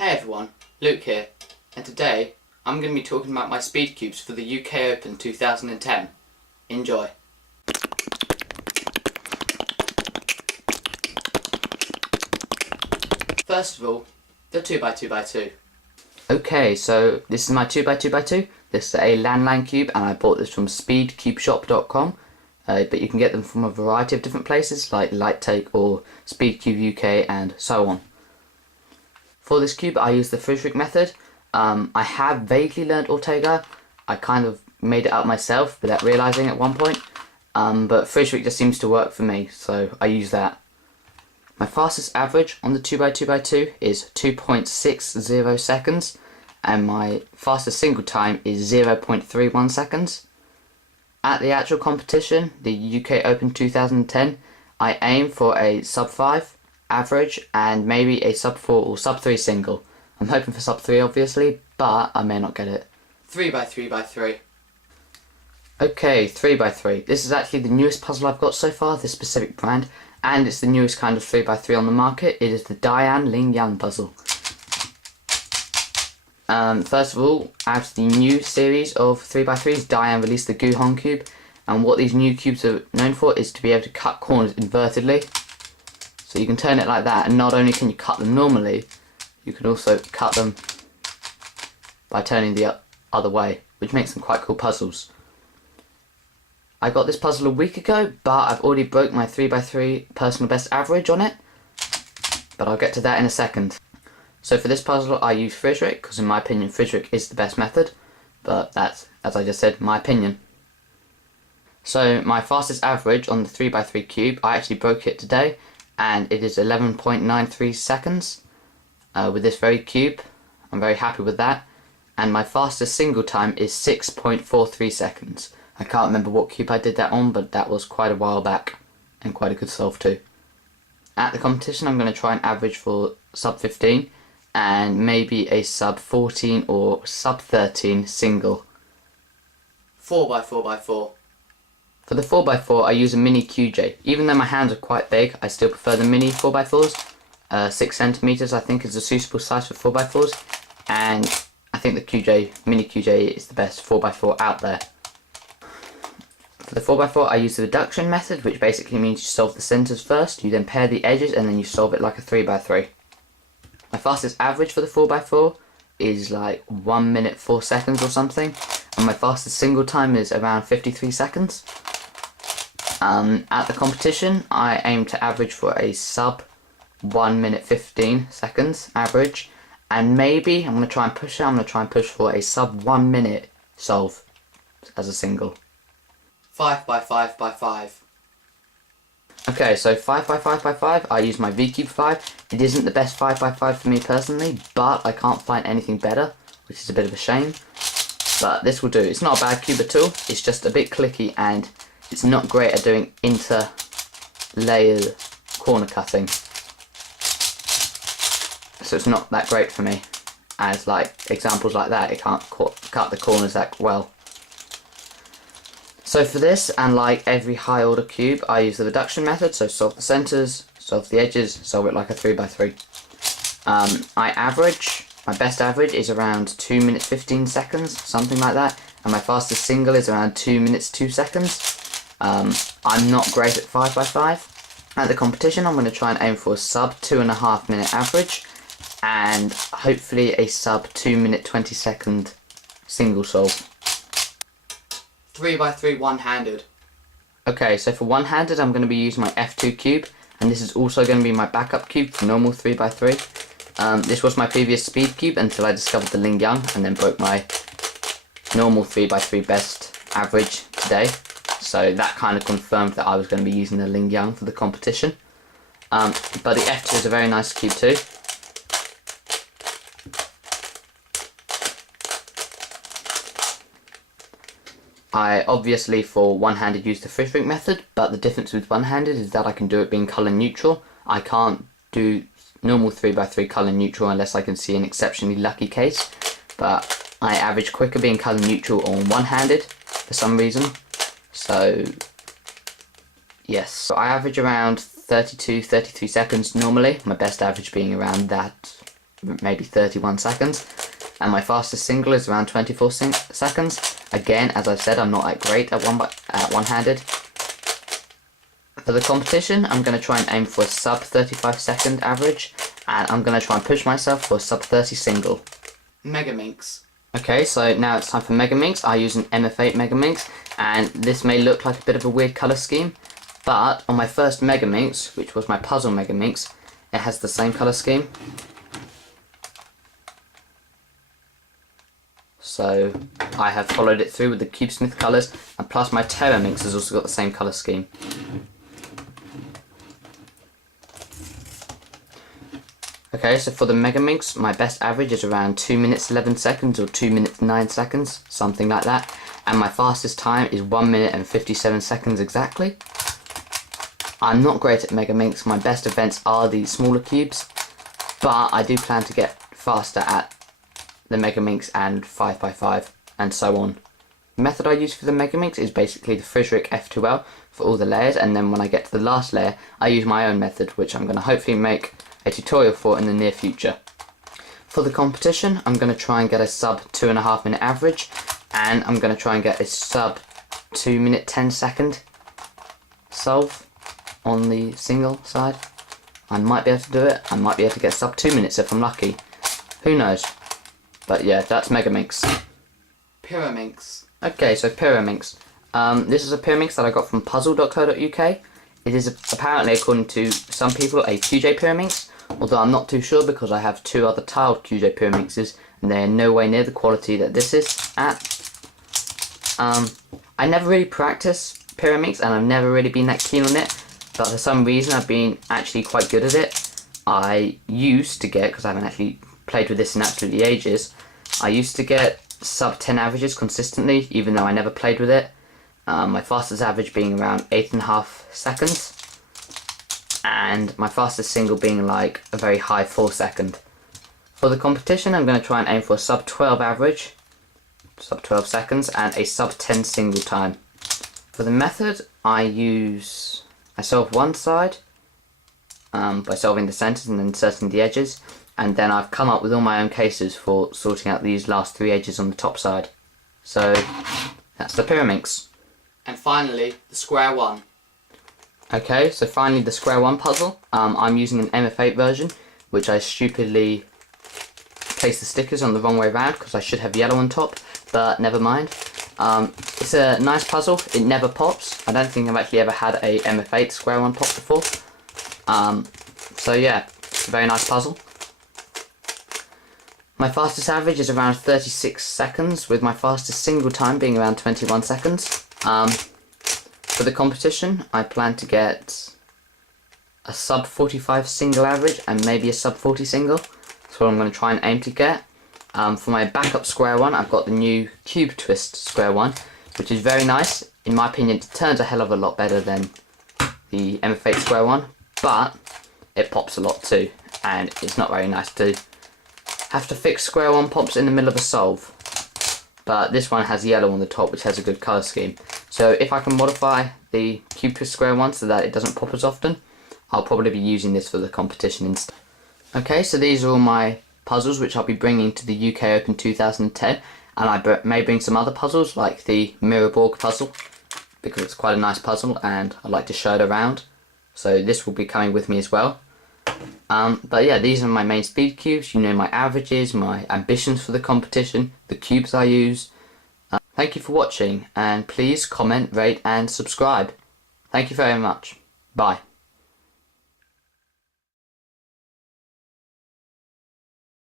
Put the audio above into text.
Hey everyone, Luke here, and today I'm going to be talking about my Speedcubes for the UK Open 2010. Enjoy. First of all, the 2x2x2. Okay, so this is my 2x2x2. This is a landline cube and I bought this from speedcubeshop.com, but you can get them from a variety of different places like Lighttake or Speedcube UK and so on. For this cube I use the Friedrich method. I have vaguely learnt Ortega. I kind of made it up myself without realising at one point, but Friedrich just seems to work for me, so I use that. My fastest average on the 2x2x2 is 2.60 seconds, and my fastest single time is 0.31 seconds. At the actual competition, the UK Open 2010, I aim for a sub 5 average and maybe a sub 4 or sub 3 single. I'm hoping for sub 3 obviously, but I may not get it. 3x3x3. Okay, 3x3. This is actually the newest puzzle I've got so far, this specific brand, and it's the newest kind of 3x3 on the market. It is the Diane Ling Yang puzzle. First of all, out of the new series of 3x3s, Diane released the Guhong cube, and what these new cubes are known for is to be able to cut corners invertedly. So you can turn it like that, and not only can you cut them normally, you can also cut them by turning the other way, which makes them quite cool puzzles. I got this puzzle a week ago, but I've already broke my 3x3 personal best average on it, but I'll get to that in a second. So for this puzzle I use Friedrich, because in my opinion Friedrich is the best method, but that's, as I just said, my opinion. So my fastest average on the 3x3 cube, I actually broke it today, and it is 11.93 seconds with this very cube. I'm very happy with that. And my fastest single time is 6.43 seconds. I can't remember what cube I did that on, but that was quite a while back and quite a good solve too. At the competition I'm going to try and average for sub 15 and maybe a sub 14 or sub 13 single. 4x4x4. For the 4x4 I use a mini QJ. Even though my hands are quite big, I still prefer the mini 4x4s. 6 centimeters I think is a suitable size for 4x4s, and I think the mini QJ is the best 4x4 out there. For the 4x4 I use the reduction method, which basically means you solve the centers first, you then pair the edges, and then you solve it like a 3x3. My fastest average for the 4x4 is like 1 minute 4 seconds or something, and my fastest single time is around 53 seconds. At the competition I aim to average for a sub 1 minute 15 seconds average, and maybe I'm going to try and push it. I'm going to try and push for a sub 1 minute solve as a single. 5x5x5. Okay, so 5x5x5, I use my VCube 5. It isn't the best 5x5 for me personally, but I can't find anything better, which is a bit of a shame. But this will do. It's not a bad cube at all, it's just a bit clicky and it's not great at doing inter-layer corner cutting. So it's not that great for me, as like examples like that, it can't cut the corners that well. So for this, and like every high order cube, I use the reduction method, so solve the centers, solve the edges, solve it like a 3x3. I average, my best average is around 2 minutes 15 seconds, something like that, and my fastest single is around 2 minutes 2 seconds. I'm not great at 5x5. At the competition I'm going to try and aim for a sub 2.5 minute average, and hopefully a sub 2 minute 20 second single solve. 3x3 one-handed. Okay, so for one-handed I'm going to be using my F2 cube, and this is also going to be my backup cube for normal 3x3. This was my previous speed cube until I discovered the Ling Yang and then broke my normal 3x3 best average today. So that kind of confirmed that I was going to be using the Ling Yang for the competition. But the F2 is a very nice cube too. I obviously for one-handed use the Friedrich method, but the difference with one-handed is that I can do it being colour neutral. I can't do normal 3x3 colour neutral unless I can see an exceptionally lucky case, but I average quicker being colour neutral on one-handed for some reason. So yes, so I average around 32-33 seconds normally, my best average being around that maybe 31 seconds. And my fastest single is around 24 seconds. Again, as I said, I'm not that great at one-handed. For the competition, I'm going to try and aim for a sub 35 second average, and I'm going to try and push myself for a sub 30 single. Megaminx. Okay, so now it's time for Megaminx. I use an MF8 Megaminx, and this may look like a bit of a weird colour scheme, but on my first Megaminx, which was my puzzle Megaminx, it has the same colour scheme. So I have followed it through with the Cubesmith colours, and plus my Terraminx has also got the same colour scheme. Okay, so for the Megaminx, my best average is around 2 minutes 11 seconds or 2 minutes 9 seconds, something like that. And my fastest time is 1 minute and 57 seconds exactly. I'm not great at Megaminx, my best events are the smaller cubes, but I do plan to get faster at the Megaminx and 5x5 and so on. The method I use for the Megaminx is basically the Friedrich F2L for all the layers, and then when I get to the last layer, I use my own method, which I'm going to hopefully make a tutorial for in the near future. For the competition, I'm going to try and get a sub 2.5 minute average, and I'm going to try and get a sub 2 minute 10 second solve on the single side. I might be able to do it, I might be able to get sub 2 minutes if I'm lucky. Who knows? But yeah, that's Megaminx. Pyraminx. Okay, so Pyraminx. This is a Pyraminx that I got from puzzle.co.uk. It is apparently, according to some people, a QJ Pyraminx, although I'm not too sure because I have 2 other tiled QJ Pyraminxes and they are no way near the quality that this is at. I never really practice Pyraminx and I've never really been that keen on it, but for some reason I've been actually quite good at it. I used to get, because I haven't actually played with this in absolutely ages, I used to get sub 10 averages consistently, even though I never played with it. My fastest average being around 8.5 seconds, and my fastest single being like a very high 4 second. For the competition, I'm going to try and aim for a sub 12 average, sub 12 seconds, and a sub 10 single time. For the method, I solve one side by solving the centers and inserting the edges, and then I've come up with all my own cases for sorting out these last 3 edges on the top side. So that's the Pyraminx. And finally, the square one. Okay, so finally the square one puzzle. I'm using an MF8 version, which I stupidly placed the stickers on the wrong way around because I should have yellow on top, but never mind. It's a nice puzzle, it never pops. I don't think I've actually ever had a MF8 square one pop before. So yeah, it's a very nice puzzle. My fastest average is around 36 seconds, with my fastest single time being around 21 seconds. For the competition, I plan to get a sub 45 single average and maybe a sub 40 single. That's what I'm going to try and aim to get. For my backup square one, I've got the new Cube Twist square one, which is very nice. In my opinion, it turns a hell of a lot better than the MF8 square one, but it pops a lot too, and it's not very nice to have to fix square one pops in the middle of a solve. But this one has yellow on the top, which has a good colour scheme. So if I can modify the Cube Twist square one so that it doesn't pop as often, I'll probably be using this for the competition instead. Okay, so these are all my puzzles which I'll be bringing to the UK Open 2010, and I may bring some other puzzles like the Mirror Borg puzzle, because it's quite a nice puzzle and I like to show it around. So this will be coming with me as well. But yeah, these are my main speed cubes. You know, my averages, my ambitions for the competition, the cubes I use. Thank you for watching, and please comment, rate and subscribe. Thank you very much. Bye.